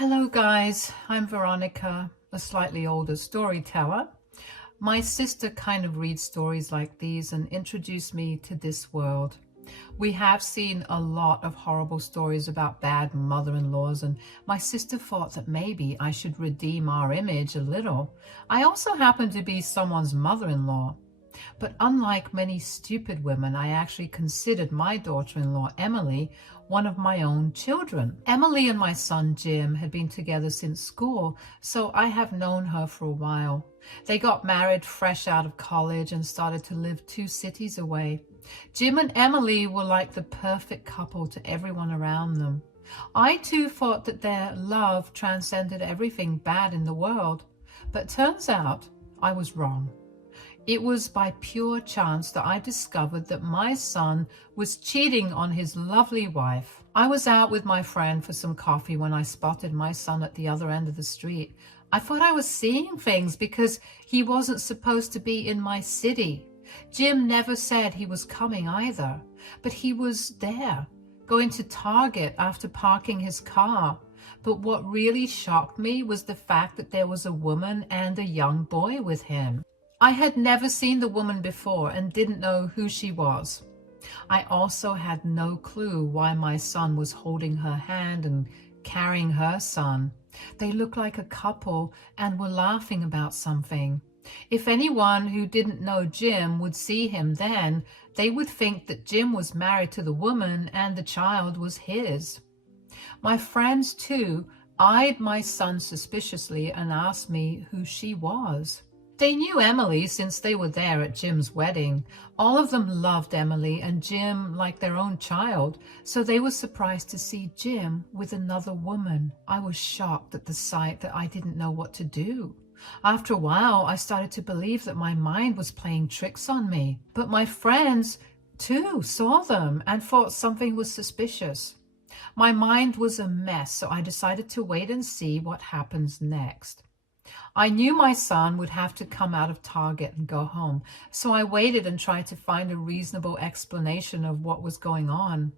Hello guys, I'm Veronica, a slightly older storyteller. My sister kind of reads stories like these and introduced me to this world. We have seen a lot of horrible stories about bad mother-in-laws, and my sister thought that maybe I should redeem our image a little. I also happen to be someone's mother-in-law. But unlike many stupid women, I actually considered my daughter-in-law, Emily, one of my own children. Emily and my son, Jim, had been together since school, so I have known her for a while. They got married fresh out of college and started to live 2 cities away. Jim and Emily were like the perfect couple to everyone around them. I too thought that their love transcended everything bad in the world, but turns out I was wrong. It was by pure chance that I discovered that my son was cheating on his lovely wife. I was out with my friend for some coffee when I spotted my son at the other end of the street. I thought I was seeing things because he wasn't supposed to be in my city. Jim never said he was coming either, but he was there, going to Target after parking his car. But what really shocked me was the fact that there was a woman and a young boy with him. I had never seen the woman before and didn't know who she was. I also had no clue why my son was holding her hand and carrying her son. They looked like a couple and were laughing about something. If anyone who didn't know Jim would see him then, they would think that Jim was married to the woman and the child was his. My friends too eyed my son suspiciously and asked me who she was. They knew Emily since they were there at Jim's wedding. All of them loved Emily and Jim like their own child, so they were surprised to see Jim with another woman. I was shocked at the sight that I didn't know what to do. After a while, I started to believe that my mind was playing tricks on me. But my friends too saw them and thought something was suspicious. My mind was a mess, so I decided to wait and see what happens next. I knew my son would have to come out of Target and go home, so I waited and tried to find a reasonable explanation of what was going on.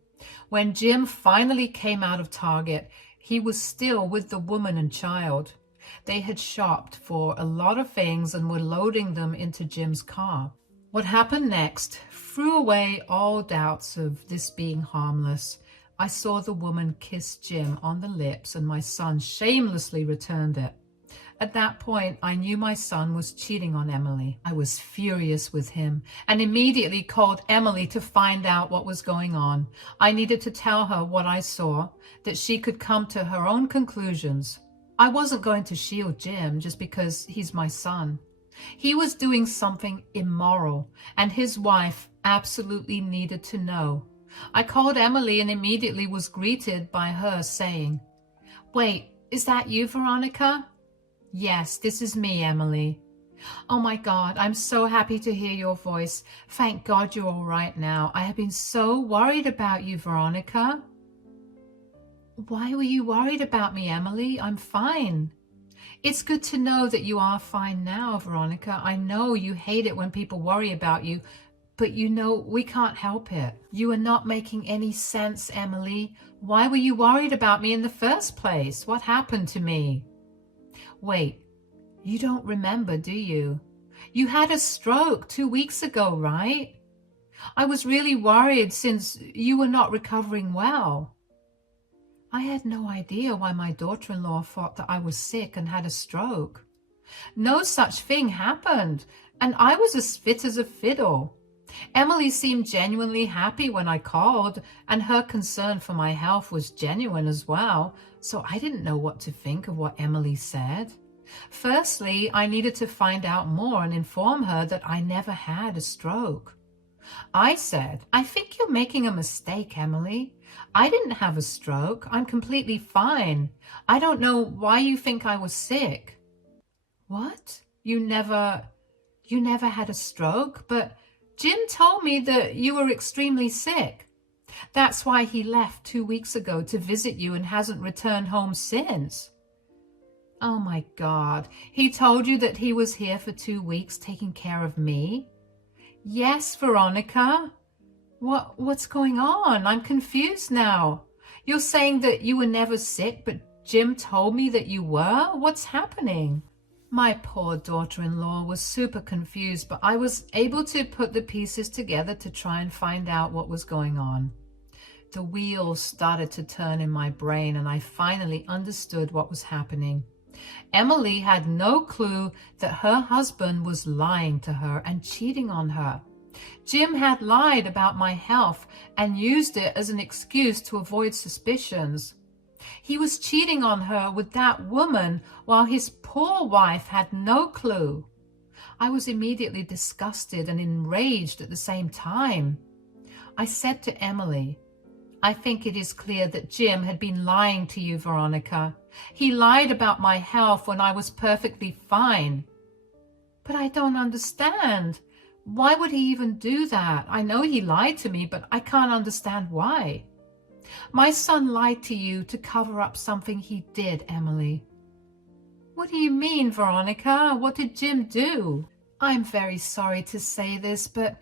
When Jim finally came out of Target, he was still with the woman and child. They had shopped for a lot of things and were loading them into Jim's car. What happened next threw away all doubts of this being harmless. I saw the woman kiss Jim on the lips and my son shamelessly returned it. At that point, I knew my son was cheating on Emily. I was furious with him and immediately called Emily to find out what was going on. I needed to tell her what I saw, that she could come to her own conclusions. I wasn't going to shield Jim just because he's my son. He was doing something immoral, and his wife absolutely needed to know. I called Emily and immediately was greeted by her saying, "Wait, is that you, Veronica?" "Yes, this is me, Emily." "Oh my God, I'm so happy to hear your voice. Thank God you're all right now. I have been so worried about you, Veronica." "Why were you worried about me, Emily? I'm fine." "It's good to know that you are fine now, Veronica. I know you hate it when people worry about you, but you know we can't help it." "You are not making any sense, Emily. Why were you worried about me in the first place? What happened to me?" "Wait, you don't remember, do you? You had a stroke 2 weeks ago, right? I was really worried since you were not recovering well." I had no idea why my daughter-in-law thought that I was sick and had a stroke. No such thing happened, and I was as fit as a fiddle. Emily seemed genuinely happy when I called, and her concern for my health was genuine as well, so I didn't know what to think of what Emily said. Firstly, I needed to find out more and inform her that I never had a stroke. I said, "I think you're making a mistake, Emily. I didn't have a stroke. I'm completely fine. I don't know why you think I was sick." "What? You never had a stroke? But Jim told me that you were extremely sick. That's why he left 2 weeks ago to visit you and hasn't returned home since." "Oh my God, he told you that he was here for 2 weeks taking care of me?" "Yes, Veronica." What's going on? I'm confused now. You're saying that you were never sick, but Jim told me that you were? What's happening? My poor daughter-in-law was super confused, but I was able to put the pieces together to try and find out what was going on. The wheels started to turn in my brain, and I finally understood what was happening. Emily had no clue that her husband was lying to her and cheating on her. Jim had lied about my health and used it as an excuse to avoid suspicions. He was cheating on her with that woman while his poor wife had no clue. I was immediately disgusted and enraged at the same time. I said to Emily, "I think it is clear that Jim had been lying to you, Veronica. He lied about my health when I was perfectly fine." "But I don't understand. Why would he even do that? I know he lied to me, but I can't understand why." "My son lied to you to cover up something he did, Emily." "What do you mean, Veronica? What did Jim do?" "I'm very sorry to say this, but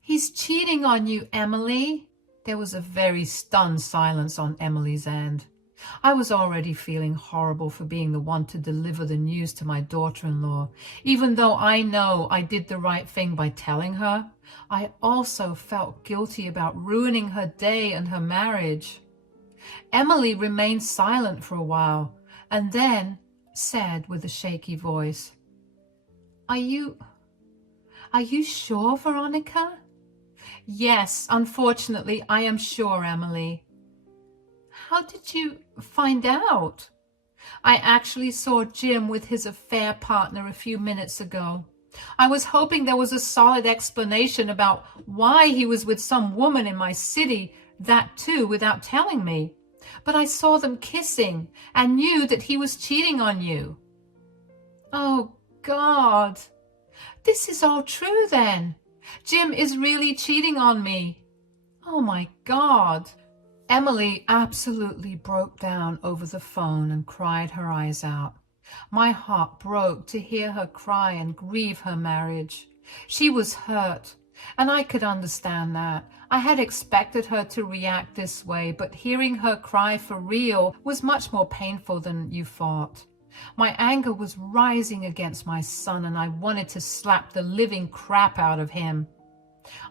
he's cheating on you, Emily." There was a very stunned silence on Emily's end. I was already feeling horrible for being the one to deliver the news to my daughter-in-law. Even though I know I did the right thing by telling her, I also felt guilty about ruining her day and her marriage. Emily remained silent for a while and then said with a shaky voice, Are you sure, Veronica?" "Yes, unfortunately, I am sure, Emily." "How did you find out?" "I actually saw Jim with his affair partner a few minutes ago. I was hoping there was a solid explanation about why he was with some woman in my city, that too without telling me. But I saw them kissing and knew that he was cheating on you." "Oh, God. This is all true then. Jim is really cheating on me. Oh my God." Emily absolutely broke down over the phone and cried her eyes out. My heart broke to hear her cry and grieve her marriage. She was hurt, and I could understand that. I had expected her to react this way, but hearing her cry for real was much more painful than you thought. My anger was rising against my son, and I wanted to slap the living crap out of him.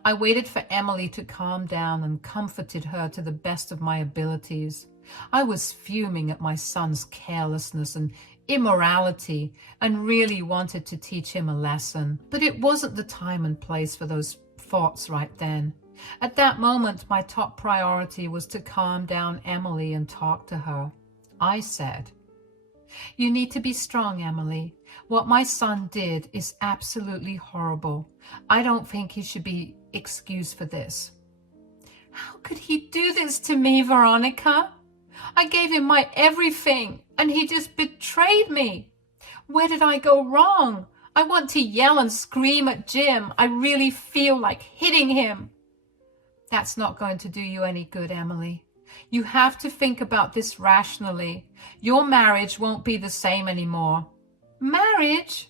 I waited for Emily to calm down and comforted her to the best of my abilities. I was fuming at my son's carelessness and immorality and really wanted to teach him a lesson. But it wasn't the time and place for those thoughts right then. At that moment, my top priority was to calm down Emily and talk to her. I said, "You need to be strong, Emily. What my son did is absolutely horrible. I don't think he should be excused for this." "How could he do this to me, Veronica? I gave him my everything, and he just betrayed me. Where did I go wrong? I want to yell and scream at Jim. I really feel like hitting him." "That's not going to do you any good, Emily. You have to think about this rationally. Your marriage won't be the same anymore." "Marriage?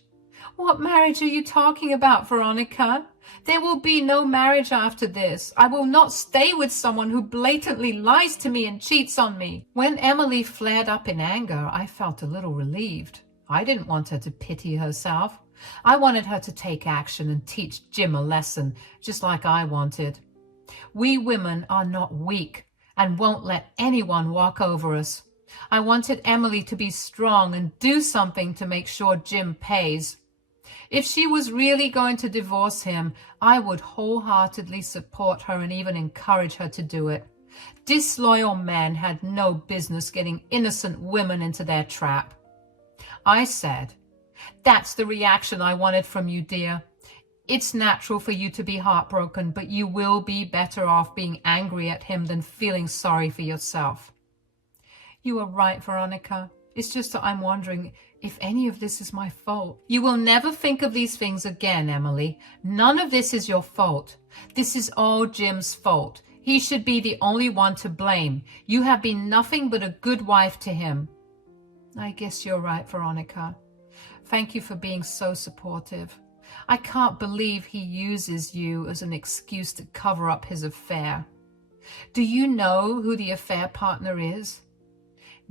What marriage are you talking about, Veronica? There will be no marriage after this. I will not stay with someone who blatantly lies to me and cheats on me." When Emily flared up in anger, I felt a little relieved. I didn't want her to pity herself. I wanted her to take action and teach Jim a lesson, just like I wanted. We women are not weak and won't let anyone walk over us. I wanted Emily to be strong and do something to make sure Jim pays. If she was really going to divorce him, I would wholeheartedly support her and even encourage her to do it. Disloyal men had no business getting innocent women into their trap. I said, "That's the reaction I wanted from you, dear. It's natural for you to be heartbroken, but you will be better off being angry at him than feeling sorry for yourself." "You are right, Veronica. It's just that I'm wondering if any of this is my fault." "You will never think of these things again, Emily. None of this is your fault. This is all Jim's fault. He should be the only one to blame. You have been nothing but a good wife to him." "I guess you're right, Veronica. Thank you for being so supportive. I can't believe he uses you as an excuse to cover up his affair. Do you know who the affair partner is?"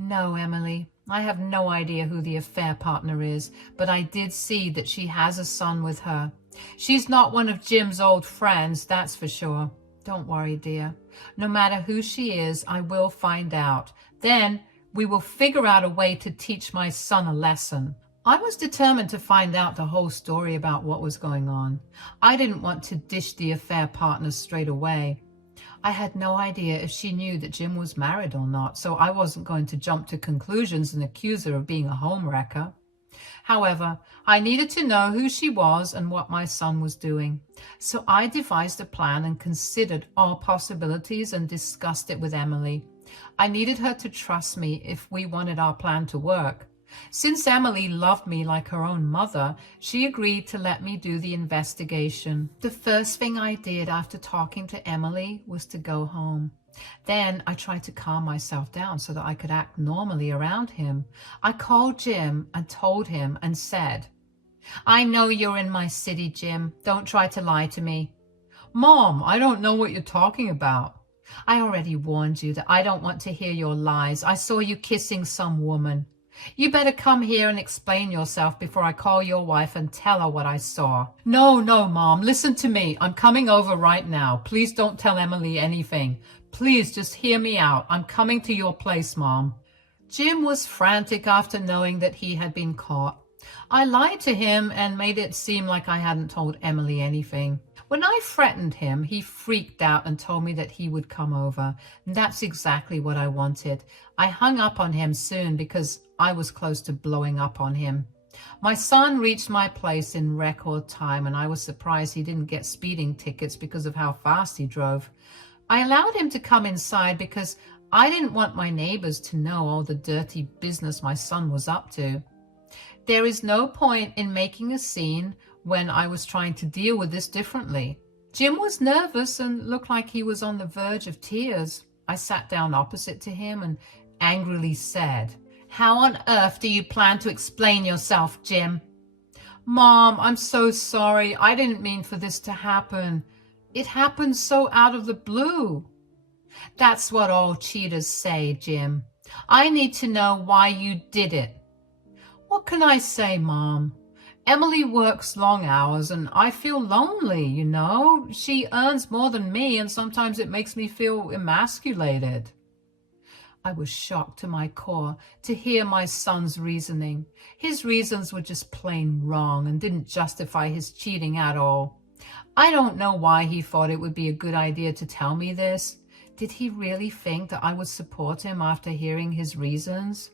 No, Emily, I have no idea who the affair partner is, but I did see that she has a son with her. She's not one of Jim's old friends, that's for sure. Don't worry, dear. No matter who she is, I will find out. Then we will figure out a way to teach my son a lesson. I was determined to find out the whole story about what was going on. I didn't want to dish the affair partner straight away. I had no idea if she knew that Jim was married or not, so I wasn't going to jump to conclusions and accuse her of being a homewrecker. However, I needed to know who she was and what my son was doing. So I devised a plan and considered all possibilities and discussed it with Emily. I needed her to trust me if we wanted our plan to work. Since Emily loved me like her own mother, she agreed to let me do the investigation. The first thing I did after talking to Emily was to go home. Then I tried to calm myself down so that I could act normally around him. I called Jim and told him and said, "I know you're in my city, Jim. Don't try to lie to me." "Mom, I don't know what you're talking about." "I already warned you that I don't want to hear your lies. I saw you kissing some woman. You better come here and explain yourself before I call your wife and tell her what I saw." No, Mom, listen to me. I'm coming over right now. Please don't tell Emily anything. Please just hear me out. I'm coming to your place, Mom. Jim was frantic after knowing that he had been caught. I lied to him and made it seem like I hadn't told Emily anything. When I threatened him, he freaked out and told me that he would come over. And that's exactly what I wanted. I hung up on him soon because I was close to blowing up on him. My son reached my place in record time, and I was surprised he didn't get speeding tickets because of how fast he drove. I allowed him to come inside because I didn't want my neighbors to know all the dirty business my son was up to. There is no point in making a scene when I was trying to deal with this differently. Jim was nervous and looked like he was on the verge of tears. I sat down opposite to him and angrily said, "How on earth do you plan to explain yourself, Jim?" "Mom, I'm so sorry. I didn't mean for this to happen. It happened so out of the blue." "That's what all cheaters say, Jim. I need to know why you did it." "What can I say, Mom? Emily works long hours and I feel lonely, you know. She earns more than me and sometimes it makes me feel emasculated." I was shocked to my core to hear my son's reasoning. His reasons were just plain wrong and didn't justify his cheating at all. I don't know why he thought it would be a good idea to tell me this. Did he really think that I would support him after hearing his reasons?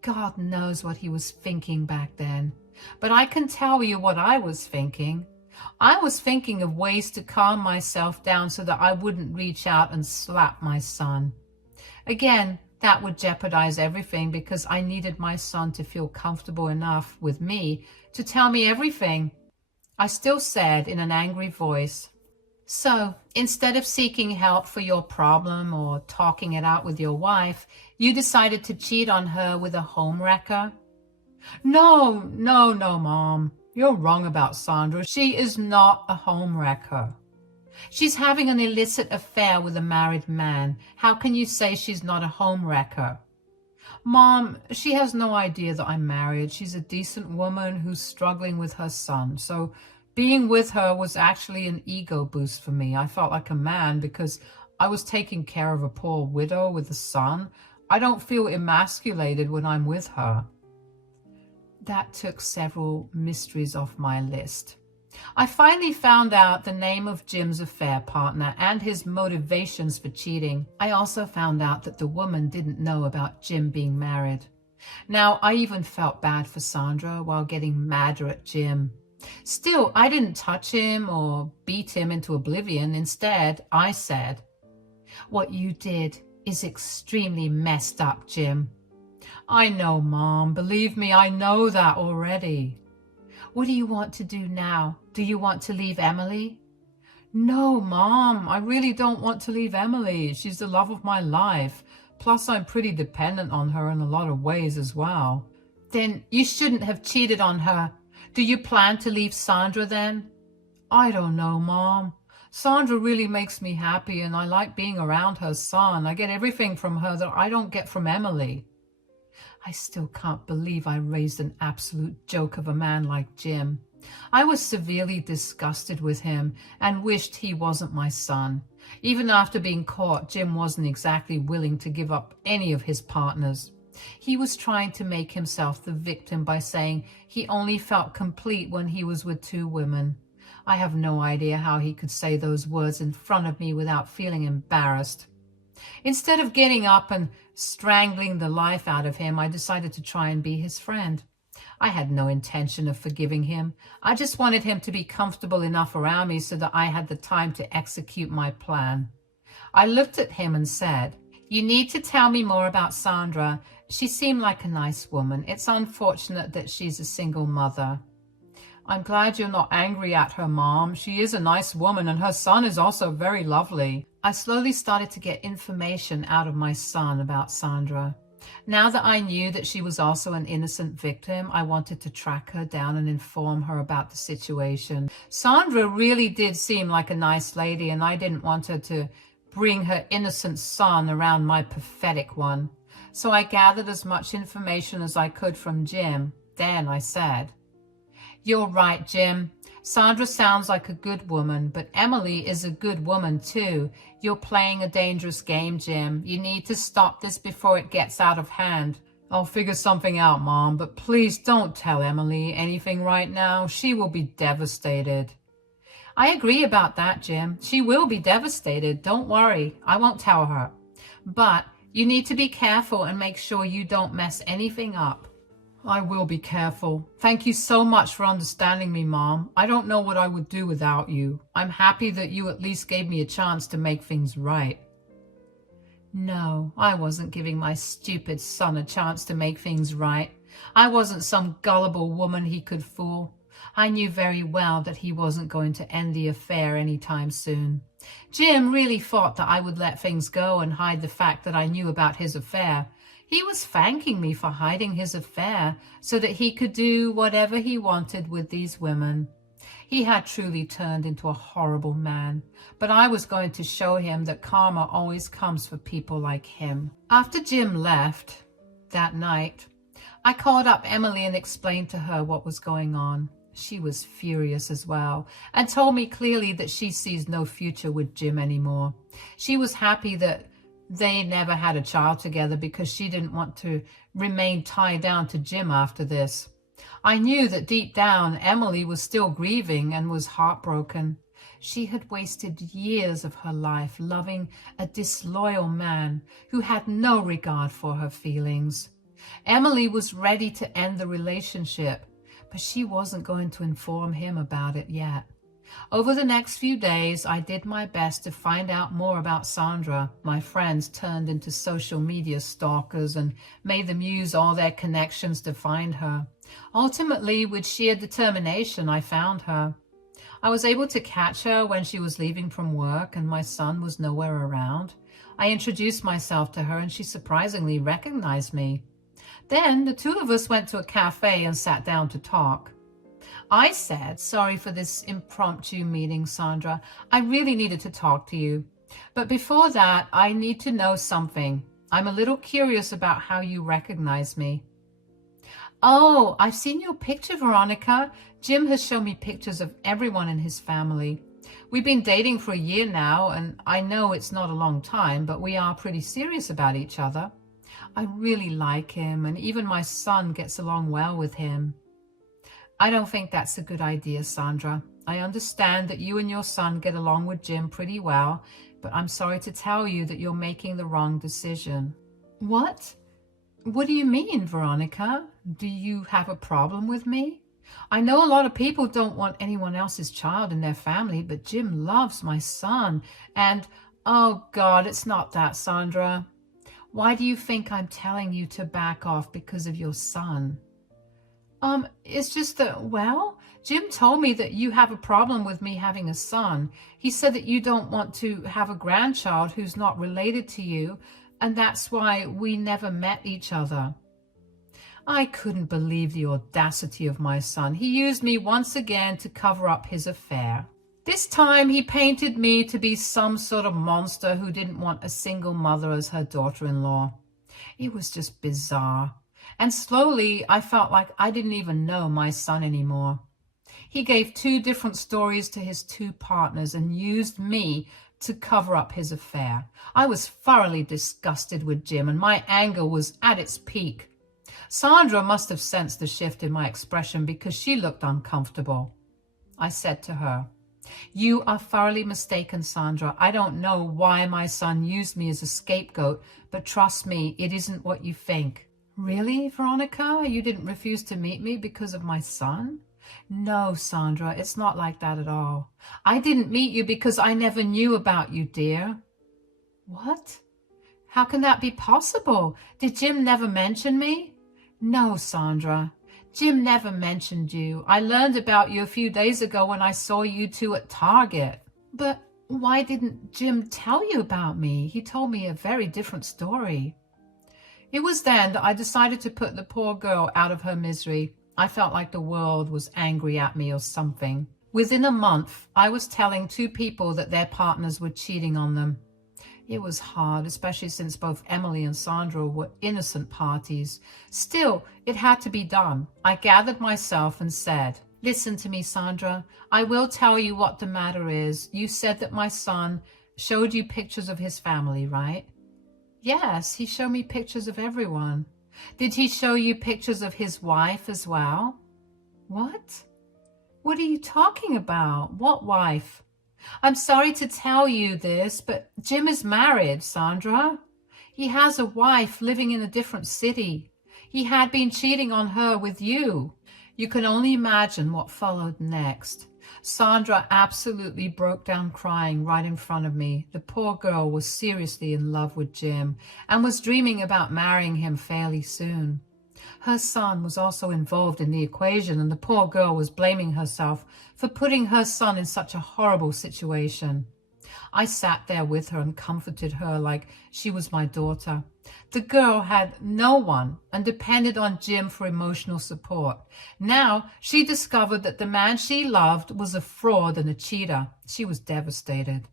God knows what he was thinking back then. But I can tell you what I was thinking. I was thinking of ways to calm myself down so that I wouldn't reach out and slap my son. Again, that would jeopardize everything because I needed my son to feel comfortable enough with me to tell me everything. I still said in an angry voice, "So, instead of seeking help for your problem or talking it out with your wife, you decided to cheat on her with a homewrecker?" No, Mom. You're wrong about Sandra. She is not a homewrecker. She's having an illicit affair with a married man. How can you say she's not a homewrecker? Mom, she has no idea that I'm married. She's a decent woman who's struggling with her son. So being with her was actually an ego boost for me. I felt like a man because I was taking care of a poor widow with a son. I don't feel emasculated when I'm with her. That took several mysteries off my list. I finally found out the name of Jim's affair partner and his motivations for cheating. I also found out that the woman didn't know about Jim being married. Now, I even felt bad for Sandra while getting madder at Jim. Still, I didn't touch him or beat him into oblivion. Instead, I said, "What you did is extremely messed up, Jim." "I know, Mom. Believe me, I know that already." "What do you want to do now? Do you want to leave Emily?" "No, Mom, I really don't want to leave Emily. She's the love of my life. Plus, I'm pretty dependent on her in a lot of ways as well." "Then you shouldn't have cheated on her. Do you plan to leave Sandra then?" "I don't know, Mom. Sandra really makes me happy and I like being around her son. I get everything from her that I don't get from Emily." I still can't believe I raised an absolute joke of a man like Jim. I was severely disgusted with him and wished he wasn't my son. Even after being caught, Jim wasn't exactly willing to give up any of his partners. He was trying to make himself the victim by saying he only felt complete when he was with 2 women. I have no idea how he could say those words in front of me without feeling embarrassed. Instead of getting up and strangling the life out of him, I decided to try and be his friend. I had no intention of forgiving him. I just wanted him to be comfortable enough around me so that I had the time to execute my plan. I looked at him and said, "You need to tell me more about Sandra. She seemed like a nice woman. It's unfortunate that she's a single mother." "I'm glad you're not angry at her, Mom. She is a nice woman and her son is also very lovely." I slowly started to get information out of my son about Sandra. Now that I knew that she was also an innocent victim, I wanted to track her down and inform her about the situation. Sandra really did seem like a nice lady, and I didn't want her to bring her innocent son around my pathetic one. So I gathered as much information as I could from Jim. Then I said, "You're right, Jim. Sandra sounds like a good woman, but Emily is a good woman too. You're playing a dangerous game, Jim. You need to stop this before it gets out of hand." "I'll figure something out, Mom, but please don't tell Emily anything right now. She will be devastated." "I agree about that, Jim. She will be devastated. Don't worry. I won't tell her. But you need to be careful and make sure you don't mess anything up." "I will be careful. Thank you so much for understanding me, Mom. I don't know what I would do without you. I'm happy that you at least gave me a chance to make things right." No, I wasn't giving my stupid son a chance to make things right. I wasn't some gullible woman he could fool. I knew very well that he wasn't going to end the affair anytime soon. Jim really thought that I would let things go and hide the fact that I knew about his affair. He was thanking me for hiding his affair so that he could do whatever he wanted with these women. He had truly turned into a horrible man, but I was going to show him that karma always comes for people like him. After Jim left that night, I called up Emily and explained to her what was going on. She was furious as well and told me clearly that she sees no future with Jim anymore. She was happy that they never had a child together because she didn't want to remain tied down to Jim after this. I knew that deep down Emily was still grieving and was heartbroken. She had wasted years of her life loving a disloyal man who had no regard for her feelings. Emily was ready to end the relationship, but she wasn't going to inform him about it yet. Over the next few days, I did my best to find out more about Sandra. My friends turned into social media stalkers and made them use all their connections to find her. Ultimately, with sheer determination, I found her. I was able to catch her when she was leaving from work and my son was nowhere around. I introduced myself to her and she surprisingly recognized me. Then the two of us went to a cafe and sat down to talk. I said, "Sorry for this impromptu meeting, Sandra. I really needed to talk to you. But before that, I need to know something. I'm a little curious about how you recognize me." "Oh, I've seen your picture, Veronica. Jim has shown me pictures of everyone in his family. We've been dating for a year now, and I know it's not a long time, but we are pretty serious about each other. I really like him, and even my son gets along well with him." "I don't think that's a good idea, Sandra. I understand that you and your son get along with Jim pretty well, but I'm sorry to tell you that you're making the wrong decision." "What? What do you mean, Veronica? Do you have a problem with me? I know a lot of people don't want anyone else's child in their family, but Jim loves my son, and oh God, it's not that, Sandra. Why do you think I'm telling you to back off because of your son?" It's just that, well, Jim told me that you have a problem with me having a son. He said that you don't want to have a grandchild who's not related to you, and that's why we never met each other. I couldn't believe the audacity of my son. He used me once again to cover up his affair. This time he painted me to be some sort of monster who didn't want a single mother as her daughter-in-law. It was just bizarre. And slowly I felt like I didn't even know my son anymore. He gave 2 different stories to his 2 partners and used me to cover up his affair. I was thoroughly disgusted with Jim, and my anger was at its peak. Sandra must have sensed the shift in my expression because she looked uncomfortable. I said to her, "You are thoroughly mistaken, Sandra. I don't know why my son used me as a scapegoat, but trust me, it isn't what you think." "Really, Veronica? You didn't refuse to meet me because of my son?" "No, Sandra, it's not like that at all. I didn't meet you because I never knew about you, dear." "What? How can that be possible? Did Jim never mention me?" "No, Sandra. Jim never mentioned you. I learned about you a few days ago when I saw you 2 at Target." "But why didn't Jim tell you about me? He told me a very different story." It was then that I decided to put the poor girl out of her misery. I felt like the world was angry at me or something. Within a month, I was telling 2 people that their partners were cheating on them. It was hard, especially since both Emily and Sandra were innocent parties. Still, it had to be done. I gathered myself and said, "Listen to me, Sandra. I will tell you what the matter is. You said that my son showed you pictures of his family, right?" "Yes, he showed me pictures of everyone." "Did he show you pictures of his wife as well?" "What? What are you talking about? What wife?" "I'm sorry to tell you this, but Jim is married, Sandra. He has a wife living in a different city. He had been cheating on her with you." You can only imagine what followed next. Sandra absolutely broke down crying right in front of me. The poor girl was seriously in love with Jim and was dreaming about marrying him fairly soon. Her son was also involved in the equation, and the poor girl was blaming herself for putting her son in such a horrible situation. I sat there with her and comforted her like she was my daughter. The girl had no one and depended on Jim for emotional support. Now she discovered that the man she loved was a fraud and a cheater. She was devastated.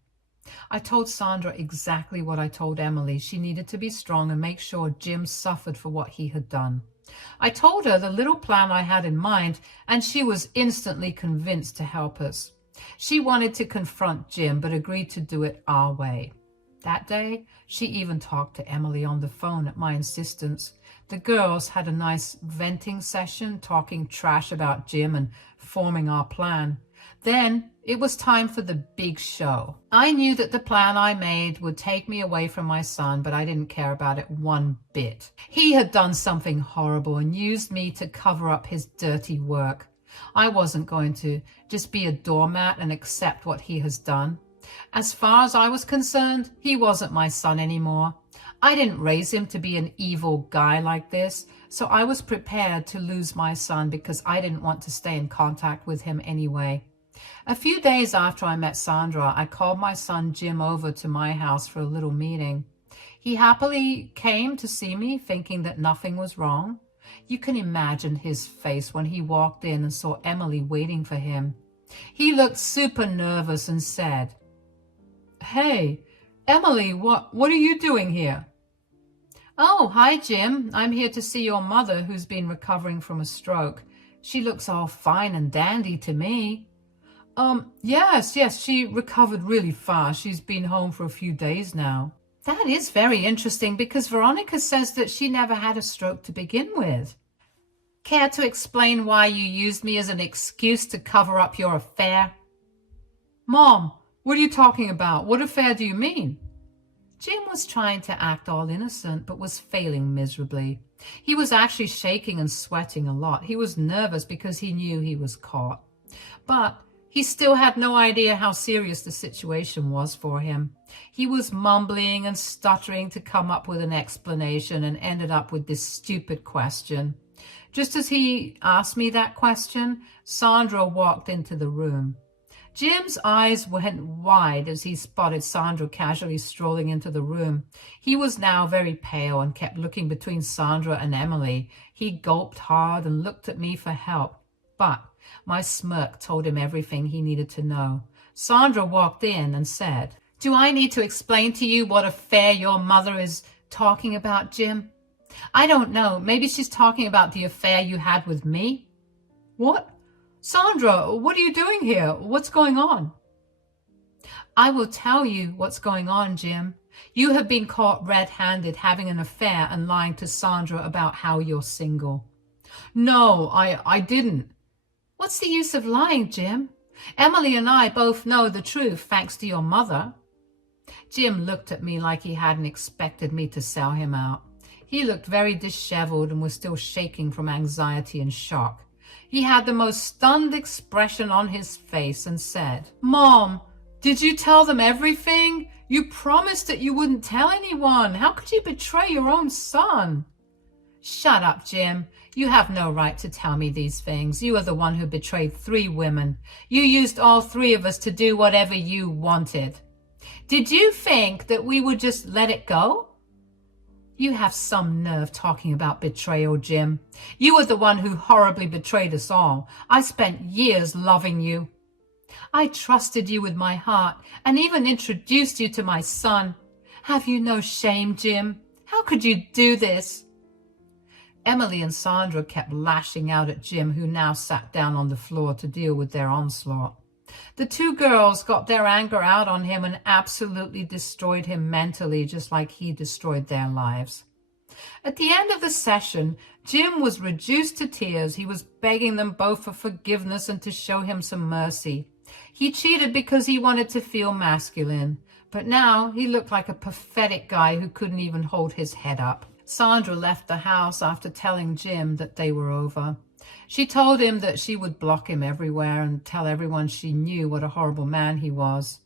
I told Sandra exactly what I told Emily. She needed to be strong and make sure Jim suffered for what he had done. I told her the little plan I had in mind, and she was instantly convinced to help us. She wanted to confront Jim, but agreed to do it our way. That day, she even talked to Emily on the phone at my insistence. The girls had a nice venting session, talking trash about Jim and forming our plan. Then it was time for the big show. I knew that the plan I made would take me away from my son, but I didn't care about it one bit. He had done something horrible and used me to cover up his dirty work. I wasn't going to just be a doormat and accept what he has done. As far as I was concerned, he wasn't my son anymore. I didn't raise him to be an evil guy like this, so I was prepared to lose my son because I didn't want to stay in contact with him anyway. A few days after I met Sandra, I called my son Jim over to my house for a little meeting. He happily came to see me, thinking that nothing was wrong. You can imagine his face when he walked in and saw Emily waiting for him. He looked super nervous and said, "Hey, Emily, what are you doing here?" "Oh, hi, Jim. I'm here to see your mother, who's been recovering from a stroke. She looks all fine and dandy to me." Yes, she recovered really fast. She's been home for a few days now." "That is very interesting because Veronica says that she never had a stroke to begin with." "Care to explain why you used me as an excuse to cover up your affair?" "Mom, what are you talking about? What affair do you mean?" Jim was trying to act all innocent, but was failing miserably. He was actually shaking and sweating a lot. He was nervous because he knew he was caught. But he still had no idea how serious the situation was for him. He was mumbling and stuttering to come up with an explanation and ended up with this stupid question. Just as he asked me that question, Sandra walked into the room. Jim's eyes went wide as he spotted Sandra casually strolling into the room. He was now very pale and kept looking between Sandra and Emily. He gulped hard and looked at me for help. But my smirk told him everything he needed to know. Sandra walked in and said, "Do I need to explain to you what affair your mother is talking about, Jim?" I don't know. Maybe she's talking about the affair you had with me. What? Sandra, what are you doing here? What's going on? I will tell you what's going on, Jim. You have been caught red-handed having an affair and lying to Sandra about how you're single. No, I didn't. What's the use of lying, Jim? Emily and I both know the truth thanks to your mother. Jim looked at me like he hadn't expected me to sell him out. He looked very disheveled and was still shaking from anxiety and shock. He had the most stunned expression on his face and said, Mom, did you tell them everything? You promised that you wouldn't tell anyone. How could you betray your own son? Shut up, Jim. You have no right to tell me these things. You are the one who betrayed 3 women. You used all 3 of us to do whatever you wanted. Did you think that we would just let it go? You have some nerve talking about betrayal, Jim. You were the one who horribly betrayed us all. I spent years loving you. I trusted you with my heart and even introduced you to my son. Have you no shame, Jim? How could you do this? Emily and Sandra kept lashing out at Jim, who now sat down on the floor to deal with their onslaught. The 2 girls got their anger out on him and absolutely destroyed him mentally, just like he destroyed their lives. At the end of the session, Jim was reduced to tears. He was begging them both for forgiveness and to show him some mercy. He cheated because he wanted to feel masculine, but now he looked like a pathetic guy who couldn't even hold his head up. Sandra left the house after telling Jim that they were over. She told him that she would block him everywhere and tell everyone she knew what a horrible man he was.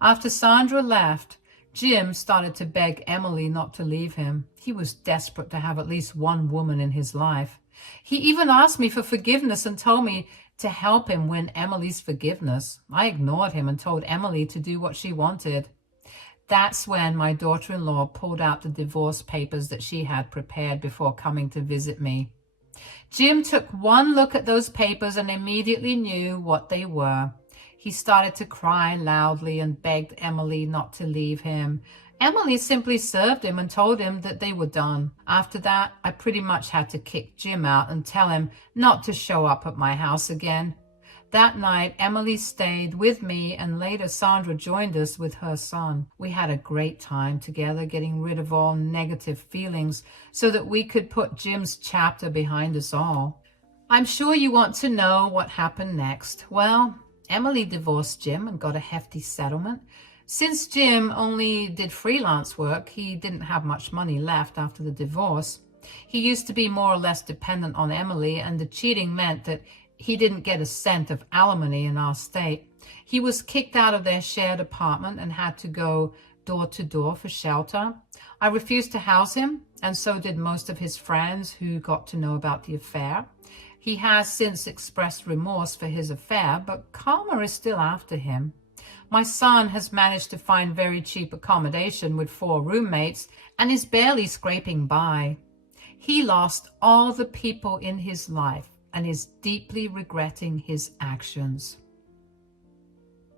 After Sandra left, Jim started to beg Emily not to leave him. He was desperate to have at least one woman in his life. He even asked me for forgiveness and told me to help him win Emily's forgiveness. I ignored him and told Emily to do what she wanted. That's when my daughter-in-law pulled out the divorce papers that she had prepared before coming to visit me. Jim took one look at those papers and immediately knew what they were. He started to cry loudly and begged Emily not to leave him. Emily simply served him and told him that they were done. After that, I pretty much had to kick Jim out and tell him not to show up at my house again. That night, Emily stayed with me and later Sandra joined us with her son. We had a great time together getting rid of all negative feelings so that we could put Jim's chapter behind us all. I'm sure you want to know what happened next. Well, Emily divorced Jim and got a hefty settlement. Since Jim only did freelance work, he didn't have much money left after the divorce. He used to be more or less dependent on Emily, and the cheating meant that he didn't get a cent of alimony in our state. He was kicked out of their shared apartment and had to go door to door for shelter. I refused to house him, and so did most of his friends who got to know about the affair. He has since expressed remorse for his affair, but karma is still after him. My son has managed to find very cheap accommodation with 4 roommates and is barely scraping by. He lost all the people in his life and is deeply regretting his actions.